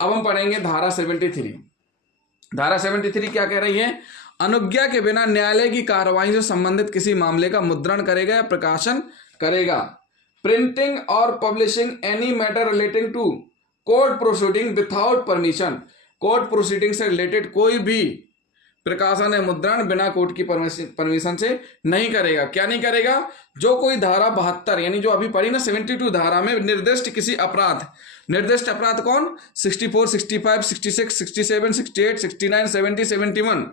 अब हम पढ़ेंगे धारा 73। धारा 73 क्या कह रही है? अनुज्ञा के बिना न्यायालय की कार्रवाई से संबंधित किसी मामले का मुद्रण करेगा या प्रकाशन करेगा। प्रिंटिंग और publishing any matter relating to court proceeding without permission. Court proceeding से रिलेटेड कोई भी प्रकाशन या मुद्रण बिना कोर्ट की परमिशन से नहीं करेगा। क्या नहीं करेगा? जो कोई धारा 72 यानी जो अभी पढ़ी ना 72 धारा में निर्दिष्ट किसी अपराध, निर्दिष्ट अपराध कौन? 64, 65, 66, 67, 68, 69, 70, 71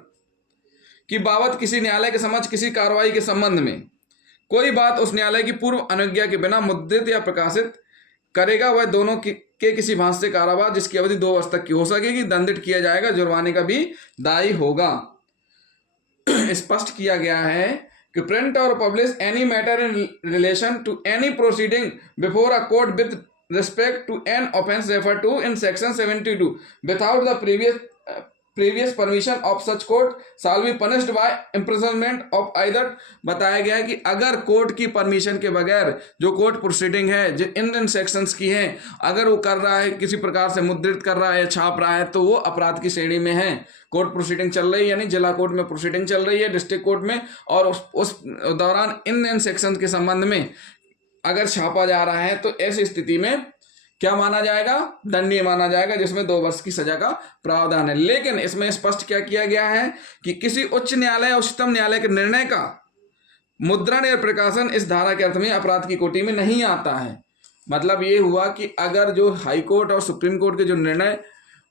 की बाबत किसी न्यायालय के समक्ष किसी कार्रवाई के संबंध में कोई बात उस न्यायालय की पूर्व अनुज्ञा के बिना मुद्रित या प्रकाशित करेगा, वह दोनों के किसी भांति से कारावास जिसकी अवधि 2 वर्ष तक की हो सकेगी, दंडित किया जाएगा, जुर्माने का भी दायी होगा। स्पष्ट किया गया है कि प्रिंट और publish any matter in relation to any proceeding before a court with respect to an offence refer to in section 72 without the previous permission of such court shall be punished by imprisonment of either. बताया गया है कि अगर court की permission के बगैर जो court proceeding है जो इन सेक्शंस की है, अगर वो कर रहा है, किसी प्रकार से मुद्रित कर रहा है, छाप रहा है, तो वो अपराध की श्रेणी में है। कोर्ट प्रोसीडिंग चल रही है, यानी जिला कोर्ट में प्रोसीडिंग चल रही है, डिस्ट्रिक्ट कोर्ट में, और उस दौरान इन सेक्शन के संबंध में अगर छापा जा रहा है तो ऐसी स्थिति में क्या माना जाएगा? दंडनीय माना जाएगा, जिसमें 2 वर्ष की सजा का प्रावधान है। लेकिन इसमें स्पष्ट क्या किया गया है कि किसी उच्च न्यायालय या उच्चतम न्यायालय के निर्णय का मुद्रण या प्रकाशन इस धारा के अर्थ में अपराध की कोटि में नहीं आता है। मतलब ये हुआ कि अगर जो हाई कोर्ट और सुप्रीम कोर्ट के जो निर्णय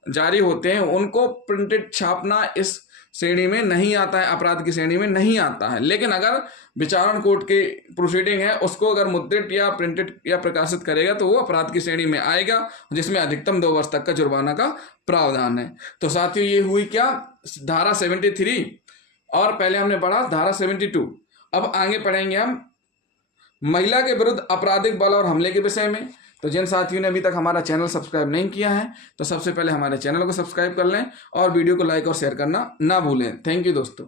जारी होते हैं उनको प्रिंटेड छापना इस श्रेणी में नहीं आता है, अपराध की श्रेणी में नहीं आता है। लेकिन अगर विचारण कोर्ट के प्रोसीडिंग है उसको अगर मुद्रित या प्रिंटेड या प्रकाशित करेगा तो वो अपराध की श्रेणी में आएगा, जिसमें अधिकतम 2 वर्ष तक का जुर्माना का प्रावधान है। तो साथियों ये हुई क्या? धारा 73, और पहले हमने पढ़ा धारा 72। अब आगे पढ़ेंगे हम महिला के विरुद्ध आपराधिक बल और हमले के विषय में। तो जिन साथियों ने अभी तक हमारा चैनल सब्सक्राइब नहीं किया है तो सबसे पहले हमारे चैनल को सब्सक्राइब कर लें और वीडियो को लाइक और शेयर करना ना भूलें। थैंक यू दोस्तों।